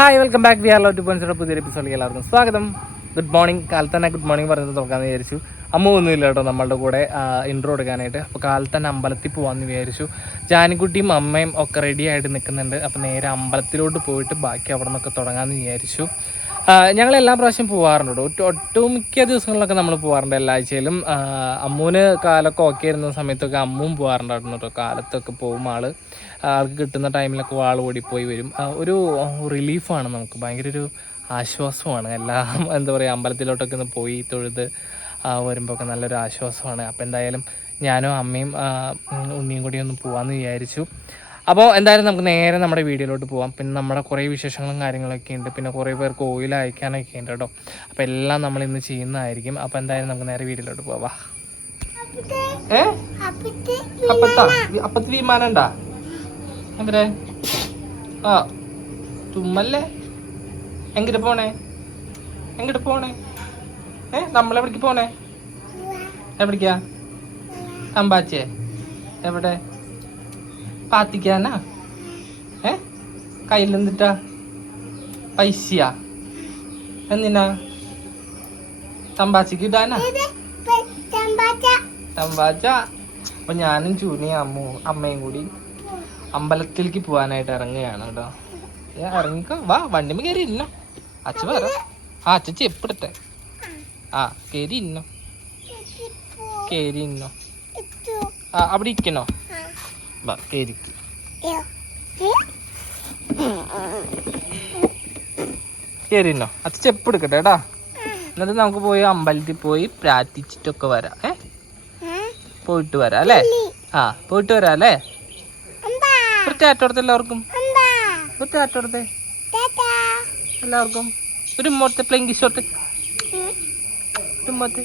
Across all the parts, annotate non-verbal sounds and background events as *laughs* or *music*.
Hi welcome back V low to point പുതിയൊരു എപ്പിസോഡിൽ എല്ലാവർക്കും സ്വാഗതം. ഗുഡ് മോർണിംഗ് കാലത്ത് തന്നെ ഗുഡ് മോർണിംഗ് പറയുന്നത് തുറക്കാമെന്ന് വിചാരിച്ചു. അമ്മ ഒന്നുമില്ല കേട്ടോ നമ്മളുടെ കൂടെ ഇൻട്രോ എടുക്കാനായിട്ട്. അപ്പോൾ കാലത്ത് തന്നെ അമ്പലത്തിൽ പോകാമെന്ന് വിചാരിച്ചു. ജാനിക്കുട്ടിയും അമ്മയും ഒക്കെ റെഡി ആയിട്ട് നിൽക്കുന്നുണ്ട്. അപ്പോൾ നേരെ അമ്പലത്തിലോട്ട് പോയിട്ട് ബാക്കി അവിടെ നിന്നൊക്കെ തുടങ്ങാമെന്ന് വിചാരിച്ചു. ഞങ്ങൾ എല്ലാ പ്രാവശ്യം പോകാറുണ്ട് കേട്ടോ. ഒട്ടുമിക്ക ദിവസങ്ങളിലൊക്കെ നമ്മൾ പോകാറുണ്ട് എല്ലാ ആഴ്ചയിലും. അമ്മൂന് കാലൊക്കെ ഓക്കെ ആയിരുന്ന സമയത്തൊക്കെ അമ്മും പോകാറുണ്ടായിരുന്നു കേട്ടോ. കാലത്തൊക്കെ പോകും ആൾ. ആൾക്ക് കിട്ടുന്ന ടൈമിലൊക്കെ വാൾ ഓടിപ്പോയി വരും. ഒരു റിലീഫാണ് നമുക്ക്. ഭയങ്കര ഒരു ആശ്വാസമാണ്. എല്ലാം എന്താ പറയുക അമ്പലത്തിലോട്ടൊക്കെ ഒന്ന് പോയി തൊഴുത് വരുമ്പോൾ ഒക്കെ നല്ലൊരു ആശ്വാസമാണ്. അപ്പോൾ എന്തായാലും ഞാനും അമ്മയും ഉണ്ണിയും കൂടി ഒന്ന് പോകാമെന്ന് വിചാരിച്ചു. അപ്പോൾ എന്തായാലും നമുക്ക് നേരെ നമ്മുടെ വീഡിയോയിലോട്ട് പോകാം പിന്നെ നമ്മുടെ കുറേ വിശേഷങ്ങളും കാര്യങ്ങളൊക്കെ ഉണ്ട്. പിന്നെ കുറേ പേർക്ക് ഓയിൽ അയക്കാനൊക്കെ ഉണ്ട് കേട്ടോ. അപ്പോൾ എല്ലാം നമ്മൾ ഇന്ന് ചെയ്യുന്നതായിരിക്കും. അപ്പോൾ എന്തായാലും നമുക്ക് നേരെ വീഡിയോയിലോട്ട് പോവാം. ഏ? അപ്പത്ത് വിമാനം ഉണ്ടാ? എന്തേ ആ തുമ്മല്ലേ എങ്ങോട്ട് പോണേ? എങ്ങോട്ട് പോണേ? ഏ നമ്മളെവിടേക്ക് പോണേ? എവിടേക്കാ? അമ്പാച്ചേ. എവിടെ? പാത്തിക്കാനാ? ഏ കയ്യിൽ എന്തിട്ടാ പൈസയാ? എന്തിനാ? തമ്പാച്ചിക്ക് ഇടാനാ? തമ്പാച്ച. അപ്പൊ ഞാനും ചൂനിയും അമ്മു അമ്മയും കൂടി അമ്പലത്തിലേക്ക് പോവാനായിട്ട് ഇറങ്ങുകയാണ് കേട്ടോ. ഏ, ഇറങ്ങിക്കോ. വാ വണ്ടിമ കയറി ഇന്നോ അച്ഛ പറ. ആ അച്ഛ ചെപ്പിടട്ടെ ആ കയറി ഇന്നോ കയറി ഇന്നോ ആ അവിടെ ഇരിക്കണോ? വാ കയറിക്ക് കയറിന്നോ അച്ഛ ചെപ്പ് എടുക്കട്ടെ കേട്ടാ. എന്നിട്ട് നമുക്ക് പോയി അമ്പലത്തിൽ പോയി പ്രാർത്ഥിച്ചിട്ടൊക്കെ വരാം. ഏ? പോയിട്ട് വരാം അല്ലേ? ആ പോയിട്ട് വരാം അല്ലേ? ഒരു ടാറ്റ കൊടുത്ത എല്ലാവർക്കും. ഒരു ടാറ്റ കൊടുത്തേ എല്ലാവർക്കും. ഒരു ഉമ്മോത്തെ പ്ലെങ്കി ഷോട്ട് ഒരു ഉമ്മോത്തെ.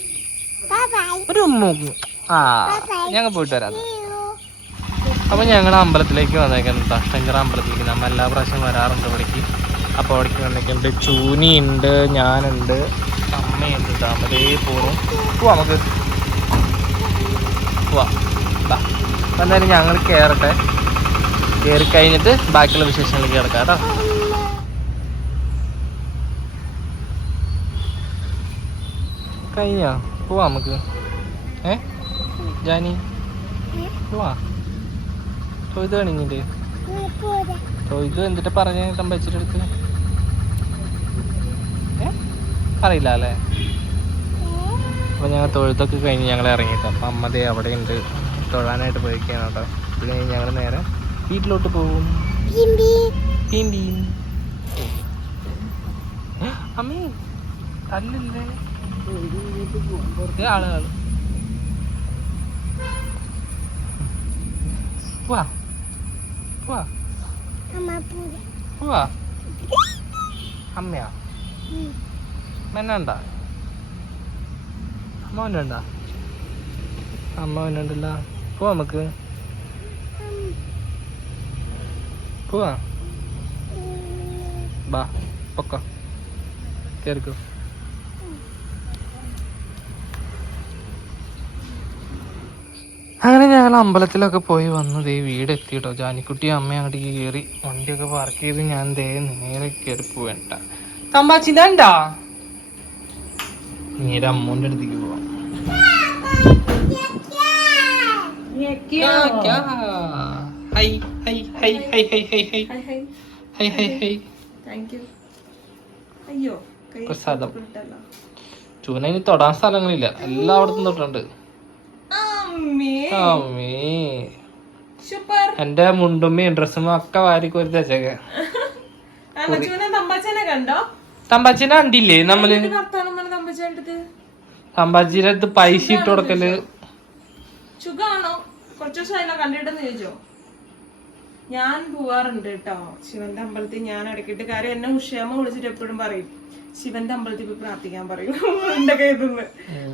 ഒരു ഉമ്മോക്കും. ആ ഞങ്ങൾ പോയിട്ട് വരാം അപ്പൊ ഞങ്ങളെ അമ്പലത്തിലേക്ക് വന്നേക്കുന്നത് അഷ്ടങ്കര അമ്പലത്തിലേക്ക്. നമ്മൾ എല്ലാ പ്രാവശ്യം വരാറുണ്ട് ഇവിടേക്ക്. അപ്പോൾ അവിടേക്ക് വന്നേക്കുന്നുണ്ട്. ഉണ്ട് ഞാനുണ്ട് അമ്മയുണ്ട് താമരേ പോറും പോവാ നമുക്ക്. പോവാ. എന്തായാലും ഞങ്ങൾ കയറട്ടെ കയറി കഴിഞ്ഞിട്ട് ബാക്കിയുള്ള വിശേഷങ്ങളിലേക്ക് കിടക്കാം കേട്ടോ. കഴിഞ്ഞോ? പോവാ നമുക്ക്. ഏ? ജാനി? പോവാ. തൊയ്ത് കണിഞ്ഞില്ലേ തൊയ്ത് എന്നിട്ട് പറഞ്ഞ? തമ്പച്ചിട്ട് അടുത്ത്. ഏ? അറിയില്ല അല്ലേ? അപ്പോൾ ഞങ്ങൾ തൊഴുത്തൊക്കെ കഴിഞ്ഞ് ഞങ്ങൾ ഇറങ്ങിയിട്ട്. അപ്പം അമ്മതേ അവിടെ ഉണ്ട്. തൊഴാനായിട്ട് പോയിരിക്കുകയാണ് കേട്ടോ. പിന്നെ ഞങ്ങൾ നേരെ വീട്ടിലോട്ട് പോകും അമ്മേ അല്ലല്ലേ ആളുകൾ വാ വാ വാ അമ്മയാ? മെന്നണ്ട അമ്മ ഉണ്ടോ അമ്മ ഉണ്ടല്ലോ പോ നമുക്ക് പോവാ ബാ പൊക്കോ കേറിക്കോ അങ്ങനെ ഞങ്ങൾ അമ്പലത്തിലൊക്കെ പോയി വന്നു. ദേ വീട് എത്തിയിട്ടോ. ജാനിക്കുട്ടി അമ്മ അങ്ങോട്ട് കയറി വണ്ടിയൊക്കെ പാർക്ക് ചെയ്ത് ഞാൻ ദേ നേരെ കയറി പോവേണ്ട. തമ്പാച്ചിന്താ നേരെ അമ്മൂന്റെ അടുത്തേക്ക് പോവാം. ക്യാ? ഹൈ high high high high high high high അയ്യോ പ്രസാദം. ചൂന ഇനി തൊടാൻ സ്ഥലങ്ങളില്ല. എല്ലായിടത്തും തൊട്ടുണ്ട്. എന്റെ മുണ്ടുമ്മയും ഡ്രസ്സും ഒക്കെ വാരി കോരി തച്ചേക്ക. *laughs* തമ്പാച്ചനെ കണ്ടോ? തമ്പാച്ചിനെ കണ്ടില്ലേ? നമ്മൾ തമ്പാച്ചിയുടെ അടുത്ത് പൈസ ഇട്ട് കൊടുക്കൽ? സുഖാണോ? കുറച്ചു ദിവസം കണ്ടിട്ടെന്ന് ചോദിച്ചോ? ഞാൻ പോവാറുണ്ട് കേട്ടോ ശിവന്റെ അമ്പലത്തിൽ ഞാൻ ഇടയ്ക്കിട്ട് കാര്യം എന്നെ ഉഷയമ്മ വിളിച്ചിട്ട് എപ്പോഴും പറയും. ശിവന്റെ അമ്പലത്തിൽ പോയി പ്രാർത്ഥിക്കാൻ പറയും. *laughs* എന്റെ കയ്യിൽ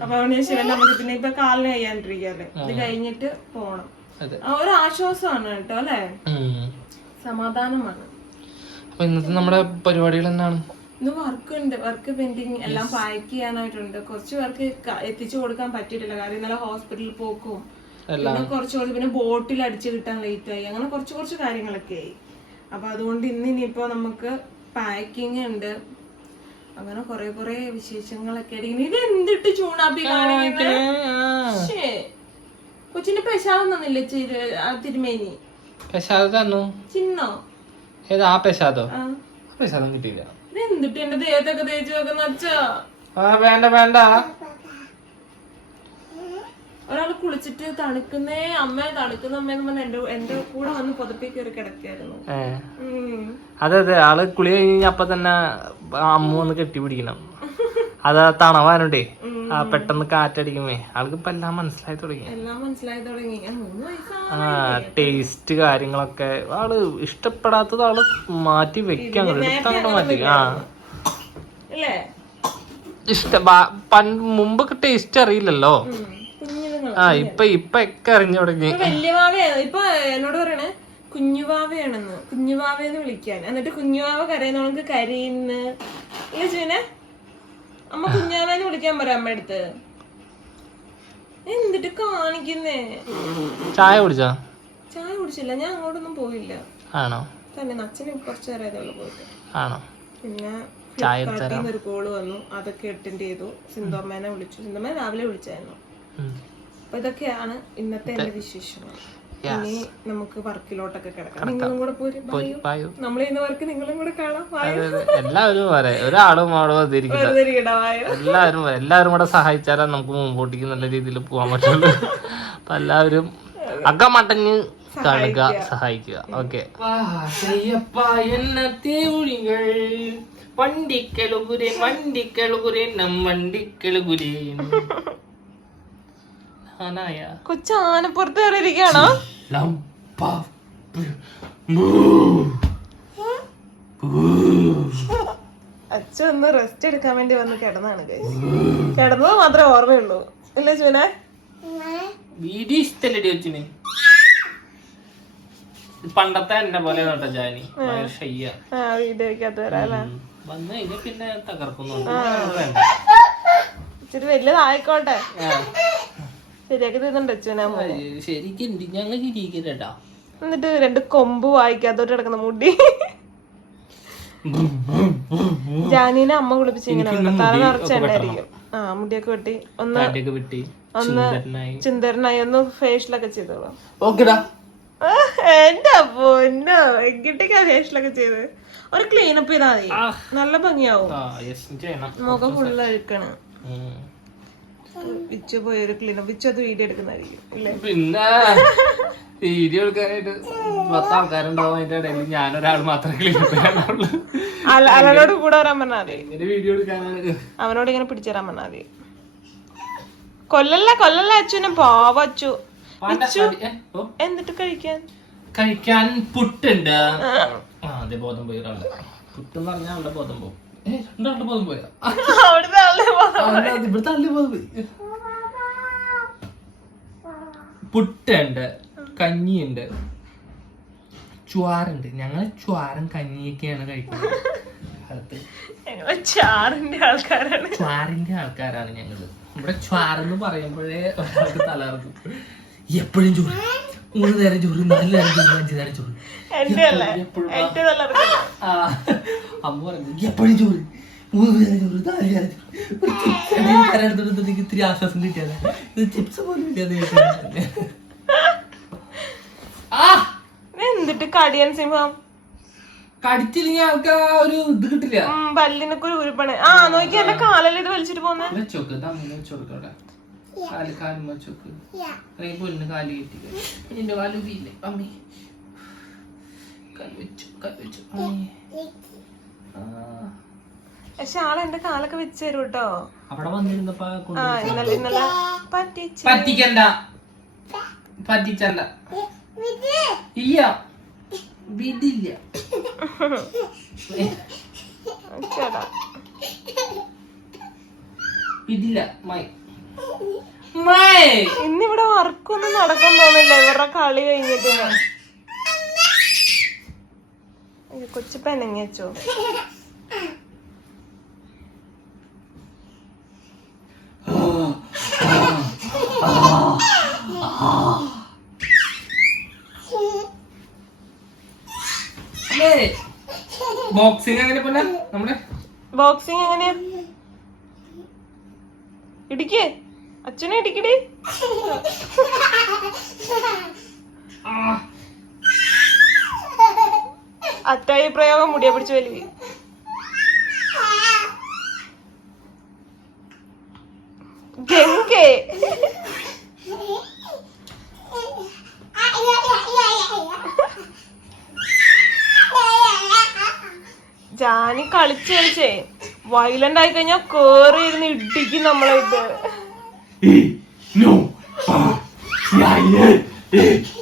അപ്പൊ അവന് ശിവന്റെ അമ്പലത്തിൽ പിന്നെ ഇപ്പൊ കാലിന് കഴിയാണ്ടിരിക്കല്ലേ ഇത് കഴിഞ്ഞിട്ട് പോണം. ഒരു ആശ്വാസമാണ് കേട്ടോ അല്ലെ? സമാധാനമാണ്. അപ്പൊ ഇന്നത്തെ നമ്മുടെ പരിപാടികൾ എന്താണ്? ഇന്ന് വർക്ക് ഉണ്ട് വർക്ക് പെൻഡിങ് എല്ലാം പാക്ക് ചെയ്യാനായിട്ടുണ്ട്. കുറച്ച് പേർക്ക് എത്തിച്ചു കൊടുക്കാൻ പറ്റിയിട്ടില്ല. കാര്യം ഇന്നലെ ഹോസ്പിറ്റലിൽ പോക്കും. പിന്നെ കുറച്ച് കുറച്ച് പിന്നെ ബോട്ടിൽ അടിച്ചു കിട്ടാൻ ലേറ്റ് ആയി. അങ്ങനെ കുറച്ച് കുറച്ച് കാര്യങ്ങളൊക്കെ ആയി. അപ്പൊ അതുകൊണ്ട് ഇന്ന് ഇനിയിപ്പോ നമുക്ക് പാക്കിംഗ് ഉണ്ട്. അങ്ങനെ കുറെ കുറെ വിശേഷങ്ങളൊക്കെ ആയിരിക്കും. ഇത് എന്തിട്ട് ചൂണാപ്പി കാണിക്കുന്നത്. കൊച്ചിന്റെ പെശാവ് തന്നില്ലേ തിരുമേനി? പ്രസാദ് തന്നു. ചിന്നോ? ഏതാ ആ ആ. പ്രസാദം കിട്ടിയില്ല. ഇത് എന്തിട്ട് എന്റെ ദേഹത്തൊക്കെ തേച്ച് വെക്കുന്ന ആ വേണ്ട വേണ്ട. ഒരാൾ കുളിച്ചിട്ട് തണുക്കുന്നേ അമ്മ തണുക്കുന്ന അമ്മയെന്ന് പറഞ്ഞ എന്റെ എന്റെ കൂടെ വന്ന് പുതപ്പി കയറി കിടക്കായിരുന്നു. അതെ അതെ. ആൾ കുളി കഴിഞ്ഞ അപ്പൊ തന്നെ അമ്മ ഒന്ന് കെട്ടിപ്പിടിക്കണം അത് തണവാനുണ്ടേ ആ പെട്ടെന്ന് കാറ്റടിക്കുമേ ആൾക്ക് ഇപ്പൊ എല്ലാം മനസ്സിലായി തുടങ്ങി. എല്ലാം മനസ്സിലായി തുടങ്ങി. ആ ടേസ്റ്റ് കാര്യങ്ങളൊക്കെ ആൾ ഇഷ്ടപ്പെടാത്തത് ആൾ മാറ്റി വെക്കാൻ എടുത്തങ്ങോട്ട് മാറ്റി. ആ. ഇഷ്ട പണ്ട് മുമ്പൊക്കെ ടേസ്റ്റ് അറിയില്ലല്ലോ. ആ ഇപ്പൊ ഇപ്പൊ ഒക്കെ അറിഞ്ഞു തുടങ്ങി. വലിയ വാവയാണ് ഇപ്പൊ എന്നോട് പറയണേ കുഞ്ഞുവാവയാണെന്ന് കുഞ്ഞുവാവയെന്ന് വിളിക്കാൻ എന്നിട്ട് കുഞ്ഞുവാവ കരയുന്നവൾക്ക് കരയുന്ന്. ഇല്ല അമ്മ കുഞ്ഞാവേന്ന് വിളിക്കാൻ പറയാം അമ്മ അടുത്ത്. എന്തിട്ട് കാണിക്കുന്നേ? ചായ കുടിച്ചോ? ചായ കുടിച്ചില്ല. ഞാൻ അങ്ങോട്ടൊന്നും പോയില്ല. ആണോ? തന്നെ അച്ഛന് കുറച്ച് നേരം പോയിട്ട്. ആണോ? പിന്നെ ഫ്ലിപ്കാർട്ടിൽ നിന്ന് ഒരു കോൾ വന്നു. അതൊക്കെ അറ്റൻഡ് ചെയ്തു. സിന്ധോമേനെ വിളിച്ചു. സിന്ധോമ്മ രാവിലെ വിളിച്ചായിരുന്നു. അപ്പൊ ഇതൊക്കെയാണ് ഇന്നത്തെ എന്റെ വിശേഷം ഇനി നമുക്ക് വർക്കിലോട്ടൊക്കെ കിടക്കാം. നിങ്ങളും കൂടെ പോര്. പോയി, നമ്മൾ ചെയ്യുന്ന വർക്ക് നിങ്ങളും കൂടെ കാണാം. എല്ലാവരും വരെ. ഒരാളും അവിടെ. എല്ലാവരും എല്ലാവരും കൂടെ സഹായിച്ചാലാ നമുക്ക് മുമ്പോട്ടേക്ക് നല്ല രീതിയിൽ പോകാൻ പറ്റുള്ളൂ. അപ്പൊ എല്ലാവരും അകമട്ടഞ്ഞ് കാണുക സഹായിക്കുക. ഓക്കെ. വണ്ടിക്കെളുകുരെ വണ്ടിക്കെളുകുരെ നം വണ്ടിക്കെളുകുരെ ആനായ. കൊച്ചു ആനപ്പുറത്ത് കയറി ഇരിക്കുകയാണോ? ലംപ അച്ഛൻ ഒന്ന് റെസ്റ്റ് എടുക്കാൻ വേണ്ടി വന്ന് കിടന്നാണ്. കിടന്നത് മാത്രമേ ഓർമ്മയുള്ളൂ. ഇല്ലേ ചൂനെ വീഡിയോ ഇഷ്ടല്ലേ അച്ഛന് പണ്ടത്തെ എന്നെ പോലെ കേട്ടോ ജാനി. ഷയ്യ. വീഡിയോക്കകത്ത് വരാം അല്ലേ? വന്നു കഴിഞ്ഞാ പിന്നെ തകർക്കുന്നു ഇച്ചിരി വലുതായിക്കോട്ടെ. ശരിയാക്കി തരുന്നുണ്ട് ശരിക്കും എന്നിട്ട് രണ്ട് കൊമ്പ് വായിക്കാത്തോട്ട് കിടക്കുന്ന മുടി. ജാനീനെ അമ്മ കുളിപ്പിച്ച് ഇങ്ങനെ. തല ആ മുടിയൊക്കെ വെട്ടി. ഒന്ന് വെട്ടി. സുന്ദരനായി. ചിന്തരനായി ഒന്ന് ഫേഷ്യലൊക്കെ ചെയ്തോളാം. എന്റെ പൊന്നോ. എങ്കിട്ടേക്കാ ഫേഷ്യലൊക്കെ ചെയ്ത്. ഒരു ക്ലീനപ്പ് ചെയ്താൽ മതി. നല്ല ഭംഗിയാവും. മുഖം ഫുള്ള് അഴുക്കാണ്. വിച്ചു പോയി ഒരു ക്ലീനപ്പ് വിച്ചു അത് വീഡിയോ എടുക്കുന്നതായിരിക്കും പിന്നെ വീഡിയോ എടുക്കാനായിട്ട് പത്ത് ആൾക്കാരുണ്ടാവും അതിന്റെ ഇടയിൽ. ഞാനൊരാൾ മാത്രമേ ക്ലീൻ ചെയ്യാനുള്ളൂ. അലനോട് കൂടെ വരാൻ പറഞ്ഞാൽ മതി. വീഡിയോ എടുക്കാനാണ്? അവനോട് ഇങ്ങനെ പിടിച്ചേരാൻ പറഞ്ഞാൽ മതി. കൊല്ലല്ല കൊല്ലല്ല അച്ഛനെ പാവച്ചു എന്നിട്ട് കഴിക്കാൻ? കഴിക്കാൻ പുട്ടുണ്ട്. അതെ ബോധം പോയി ഒരാളുടെ. പുട്ട് പറഞ്ഞാൽ അവളുടെ ബോധം പോകും രണ്ടാളുടെ ബോധം പോയാ? അവിടുത്തെ ആളുടെ പാവം. ആ, അല്ല, അത് ഇവിടുത്തെ ആളുടെ ബോധം പോയി. പുട്ടുണ്ട് കഞ്ഞിയുണ്ട് ചുവാറുണ്ട്. ഞങ്ങളെ ചുവാറും കഞ്ഞിയൊക്കെയാണ് കഴിക്കുന്നത്. കാലത്ത് ചാറിന്റെ ആൾക്കാരാണ്. ചുവാറിന്റെ ആൾക്കാരാണ് ഞങ്ങൾ. ഇവിടെ ചുവാറെന്ന് പറയുമ്പോഴേ തലർന്നു എപ്പോഴും ചോറ്. മൂന്ന് നേരം ചോറ് നാല് നേരം ചോറ് അഞ്ചു നേരം ചോറ്. അമ്മ പറഞ്ഞു എപ്പോഴും ചോറ്. മൂന്ന് നേരം ചോറ് നാല് നേരം ചോറ്. എടുത്തിട്ടുണ്ടെങ്കിൽ ഇത്തിരി ആശ്വാസം കിട്ടിയത്. ഇത് ചിപ്സ് പോലും ഇല്ലാതെ ആ. എന്നിട്ട് കടിയൻ സിംഹം? കടിച്ചില്ലെങ്കിൽ അവർക്ക് ഒരു ഇത് കിട്ടില്ല. പല്ലിനൊക്കെ ഒരു ഉരുപ്പണ് ആ നോക്കി എന്റെ കാലല്ലേ ഇത് വലിച്ചിട്ട് പോന്നെ? കാൽ കാലും വെച്ചോക്ക് അല്ലെങ്കിൽ പൊന്നിന് കാൽ കെട്ടി നിന്റെ കാൽ വീല്ലേ അമ്മി. കാൽ വെച്ചു കാൽ വെച്ചു. ആ. പക്ഷെ ആൾ എന്റെ കാലൊക്കെ വെച്ച് തരും കേട്ടോ അവിടെ വന്നിരുന്നപ്പോ ആ ഇന്നലെ ഇന്നലെ പറ്റിച്ച്. പറ്റിക്കണ്ട. പറ്റിച്ചണ്ട ഇല്ല. വിടില്ല. *laughs* വിടില്ല. മൈ ഇന്നിവിടെ വർക്കൊന്നും നടക്കാൻ തോന്നില്ല ഇവരുടെ കളി കഴിഞ്ഞിട്ട് കൊച്ചു എന്നെങ്ങിയച്ചോ ബോക്സിംഗ് എങ്ങനെ നമ്മുടെ ബോക്സിംഗ് എങ്ങനെയാ ഇടിക്കേ. അച്ഛനെ ഇടിക്കടി. അറ്റായി പ്രയോഗം മുടിയെ പിടിച്ച് വലിയ വയലന്റ് ആയി കഴിഞ്ഞാൽ കേറി ഇരുന്ന് ഇടിക്കും നമ്മളെ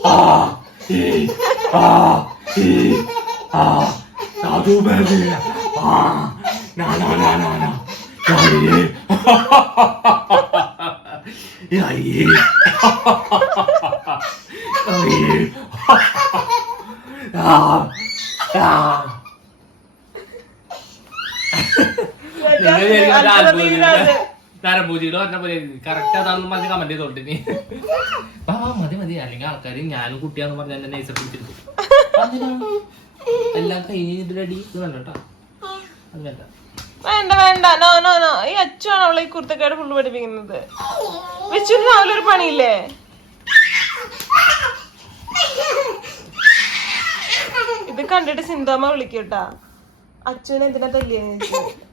ആ No. നരഭൂജിയുടെ പറഞ്ഞ പോലെ കറക്റ്റ് അതാണെന്ന് പറഞ്ഞ് കമന്റ് ചെയ്തോട്ടെ നീ ആ മതി മതി. അല്ലെങ്കിൽ ആൾക്കാര് ഞാനും കുട്ടിയാന്ന് പറഞ്ഞ എന്നെ എല്ലാം കഴിഞ്ഞിട്ട് ഇതിലടി ഇത് വേണ്ട കേട്ടോ. അത് വേണ്ട. വേണ്ട വേണ്ട. നോ നോ നോ ഈ അച്ഛനാണ് അവളെ ഈ കുർത്തക്കാട് ഫുള്ള് പഠിപ്പിക്കുന്നത്. രാവിലെ ഒരു പണിയില്ലേ? ഇത് കണ്ടിട്ട് സിന്താമ്മ വിളിക്കട്ടാ അച്ഛനെ എന്തിനാ തല്ലിയെന്ന് ചോദിച്ചു.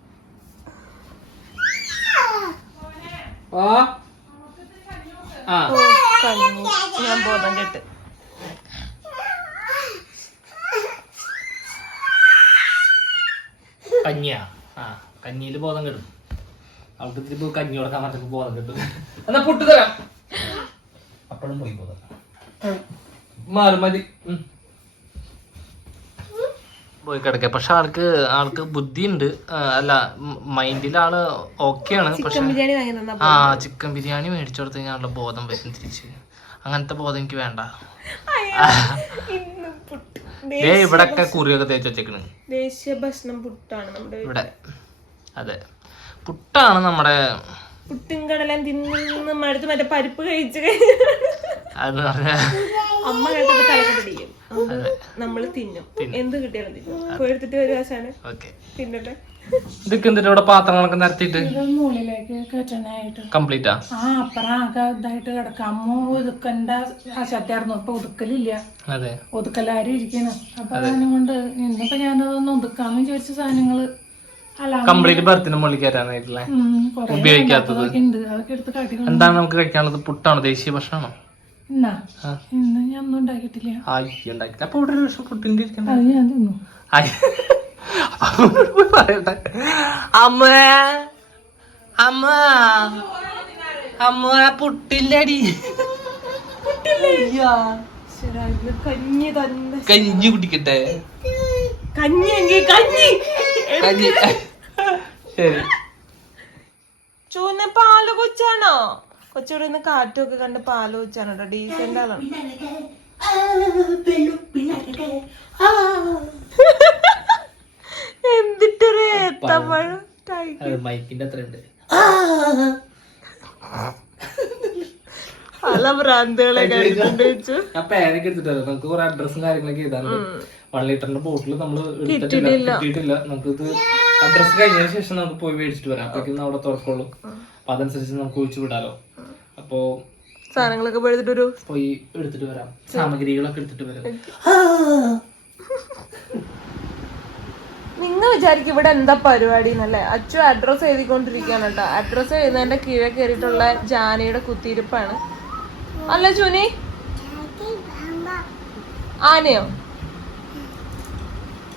ആ ആ. ഓ, ഞാൻ ബോധം കെട്ട്. കഞ്ഞിയാ? ആ കഞ്ഞിയിൽ ബോധം കിട്ടും. അവൾക്ക് ഇത്തിരി പോയി കഞ്ഞി കൊടുക്കാൻ മറ്റൊക്കെ ബോധം കിട്ടും. എന്നാ പുട്ട് തരാം. അപ്പോഴും പോയി ബോധം. മാറും മതി. ഉം. പോയി കിടക്കുക. പക്ഷെ ആൾക്ക് ആൾക്ക് ബുദ്ധിയുണ്ട്. ഉണ്ട് അല്ല മൈൻഡിൽ ആൾ ഓക്കെയാണ്. പക്ഷെ ആ ചിക്കൻ ബിരിയാണി മേടിച്ചു കൊടുത്തു കഴിഞ്ഞാൽ ബോധം വരും തിരിച്ച്. അങ്ങനത്തെ ബോധം എനിക്ക് വേണ്ട. ദേ ഇവിടൊക്കെ കുറിയൊക്കെ തേച്ച് വെച്ചേക്കണ്. ദേശീയ ഭക്ഷണം പുട്ടാണ് നമ്മുടെ ഇവിടെ. അതെ. പുട്ടാണ് നമ്മുടെ പുട്ടും കടലും തിന്ന് മടുത്ത് മറ്റേ പരിപ്പ് കഴിച്ച് അമ്മ കേട്ടപ്പോ തലക്ക് നമ്മൾ തിന്നും. എന്ത് കിട്ടിയാലും തിന്നും. പോയെടുത്തിട്ട് ഒരു വശാണ് ഓക്കെ. തിന്നട്ടെ. ഇതൊക്കെ എന്തിട്ട് ഇവിടെ പാത്രങ്ങളൊക്കെ നിരത്തിയിട്ട്? മുകളിലേക്ക് കെട്ടണായിട്ട് കംപ്ലീറ്റാ? ആ അപ്പുറം ആകെ ഇതായിട്ട് കിടക്കാം. അമ്മ ഒതുക്കണ്ട ആശാറ്റായിരുന്നു ഇപ്പൊ ഒതുക്കലില്ല. അതെ. ഒതുക്കലാരും ഇരിക്കണം. അപ്പൊ അതിനെ കൊണ്ട് ഇന്നിപ്പോ ഞാനതൊന്ന് ഒതുക്കാന്ന് വിചാരിച്ച സാധനങ്ങൾ അല്ല കംപ്ലീറ്റ് ബർത്തിന് മുകളിൽ കയറ്റാനായിട്ടില്ലേ? ഉപയോഗിക്കാത്തത്. ഉണ്ട്. അതൊക്കെ എടുത്ത് കാട്ടി എന്താണ് നമുക്ക് കഴിക്കാനുള്ളത്? പുട്ടാണോ? ദേശീയ ഭക്ഷണമാണോ. ഇന്ന്? ഞാൻ ഒന്നും ഉണ്ടാക്കിയിട്ടില്ല. ആയി ഉണ്ടാക്കില്ല അപ്പൊ ഇവിടെ ഒരു അത് ഞാൻ തിന്നു. പറയട്ടെ. അമ്മ. പുട്ടില്ലടി. കഞ്ഞി തന്നെ കഞ്ഞി കുടിക്കട്ടെ? കഞ്ഞി എങ്കിൽ കഞ്ഞി. കഞ്ഞി. ശരി. ചൂന്ന പാൽ കൊച്ചാണോ? കൊച്ചിവിടെ നിന്ന് കാറ്റൊക്കെ കണ്ട് പാലോചിച്ചാണ് കേട്ടോ. ഡീസെന്റ് ആണ് *laughs* എന്തിട്ടൊരു ഏത്തപ്പഴം മൈക്കിന്റെ അത്ര ഉണ്ട്. പല ഭ്രാന്തുകളെ കണ്ടിട്ടുണ്ട് ഞാൻ പേരൊക്കെ എടുത്തിട്ട് നമുക്ക് കുറെ അഡ്രസ്സും കാര്യങ്ങളൊക്കെ എഴുതാനുണ്ട് വൺ ലിറ്ററിന്റെ ബോട്ടിൽ നമ്മൾ എടുത്തിട്ടില്ല. കിട്ടിയിട്ടില്ല. നമുക്ക് ഇത് അഡ്രസ് കഴിഞ്ഞതിന് ശേഷം നമുക്ക് പോയി മേടിച്ചിട്ട് വരാം. അപ്പോഴേക്കും അവിടെ തുറക്കുള്ളൂ. അപ്പൊ അതനുസരിച്ച് നമുക്ക് ഒഴിച്ചു വിടാലോ. അപ്പോ സാധനങ്ങളൊക്കെ പോയി എടുത്തിട്ടൊരു പോയി എടുത്തിട്ട് വരാം. സാമഗ്രികളൊക്കെ എടുത്തിട്ട് വരാം. നിങ്ങൾ വിചാരിക്കും ഇവിടെ എന്താ പരിപാടി എന്നല്ലേ? അച്ചു അഡ്രസ് എഴുതിക്കൊണ്ടിരിക്കുകയാണ് കേട്ടോ. അഡ്രസ് എഴുതുന്നതിന്റെ കീഴെ കയറിയിട്ടുള്ള ജാനയുടെ കുത്തിയിരിപ്പാണ്. അല്ല ചുനി ആനയോ?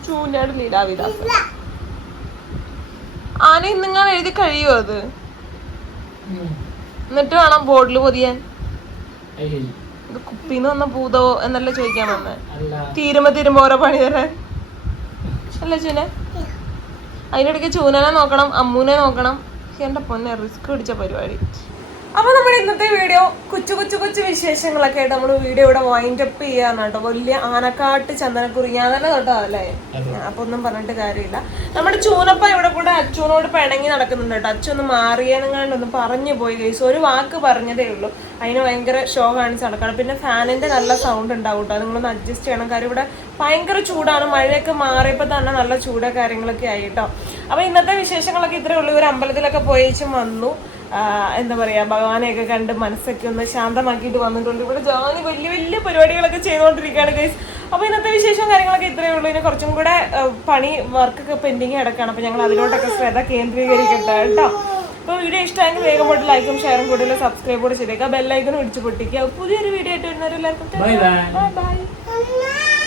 ചൂനയുടെ നീരാവിത ആന നിങ്ങൾ എഴുതി കഴിയുമോ അത്? എന്നിട്ട് വേണം ബോർഡിൽ പൊതിയാൻ. ഇത് കുപ്പിന്ന് വന്ന ഭൂതവോ എന്നല്ല ചോദിക്കാൻ വന്നെ? തീരുമ്പോ തീരുമ്പോ ഓരോ പണി തരാൻ. അല്ല ചൂന? അതിനിടയ്ക്ക് ചൂനനെ നോക്കണം അമ്മൂനെ നോക്കണം. എന്റെ പൊന്നെ റിസ്ക് പിടിച്ച പരിപാടി. അപ്പൊ നമ്മുടെ ഇന്നത്തെ വീഡിയോ കൊച്ചു കൊച്ചു കൊച്ചു വിശേഷങ്ങളൊക്കെ ആയിട്ട് നമ്മൾ വീഡിയോ ഇവിടെ വൈൻഡ് അപ്പ് ചെയ്യാന്ന് കേട്ടോ. വലിയ ആനക്കാട്ട് ചന്ദനക്കുറി. ഞാൻ തന്നെ തൊട്ടോ അല്ലേ? അപ്പൊ ഒന്നും പറഞ്ഞിട്ട് കാര്യമില്ല. നമ്മുടെ ചൂനപ്പ ഇവിടെ കൂടെ അച്ഛനോട് പിണങ്ങി നടക്കുന്നുണ്ട് കേട്ടോ. അച്ഛൻ ഒന്ന് മാറിയാണെങ്ങാണ്ട് ഒന്ന് പറഞ്ഞു പോയി കേസ് ഒരു വാക്ക് പറഞ്ഞതേ ഉള്ളൂ. അതിന് ഭയങ്കര ഷോ കാണിച്ച് നടക്കണം. പിന്നെ ഫാനിന്റെ നല്ല സൗണ്ട് ഉണ്ടാവും കേട്ടോ. നിങ്ങളൊന്ന് അഡ്ജസ്റ്റ് ചെയ്യണം. കാര്യം ഇവിടെ ഭയങ്കര ചൂടാണ്. മഴയൊക്കെ മാറിയപ്പോൾ തന്നെ നല്ല ചൂട് കാര്യങ്ങളൊക്കെ ആയി കേട്ടോ. അപ്പൊ ഇന്നത്തെ വിശേഷങ്ങളൊക്കെ ഇത്രേ ഉള്ളൂ. ഒരു അമ്പലത്തിലൊക്കെ പോയേച്ചും വന്നു. എന്താ പറയാ ഭഗവാനെയൊക്കെ കണ്ട് മനസ്സൊക്കെ ഒന്ന് ശാന്തമാക്കിയിട്ട് വന്നിട്ടുണ്ട്. ഇവിടെ ജോലി വലിയ വലിയ പരിപാടികളൊക്കെ ചെയ്തുകൊണ്ടിരിക്കുകയാണ് ഗൈസ് അപ്പൊ ഇന്നത്തെ വിശേഷം കാര്യങ്ങളൊക്കെ ഇത്രയേ ഉള്ളൂ. ഇനി കുറച്ചും കൂടെ പണി വർക്കൊക്കെ പെൻഡിങ് കിടക്കാണ്. അപ്പൊ ഞങ്ങൾ അതിലോട്ടൊക്കെ ശ്രദ്ധ കേന്ദ്രീകരിക്കട്ടെ കേട്ടോ. അപ്പോൾ വീഡിയോ ഇഷ്ടമായെങ്കിൽ വേഗം പോയിട്ട് ലൈക്കും ഷെയറും കൂടുതൽ സബ്സ്ക്രൈബ് കൂടെ ചെയ്തേക്കുക ബെല്ലൈക്കനും ഇടിച്ചു പൊട്ടിക്കുക. പുതിയൊരു വീഡിയോ ആയിട്ട് വരുന്നവരെല്ലാവർക്കും ബൈ ബൈ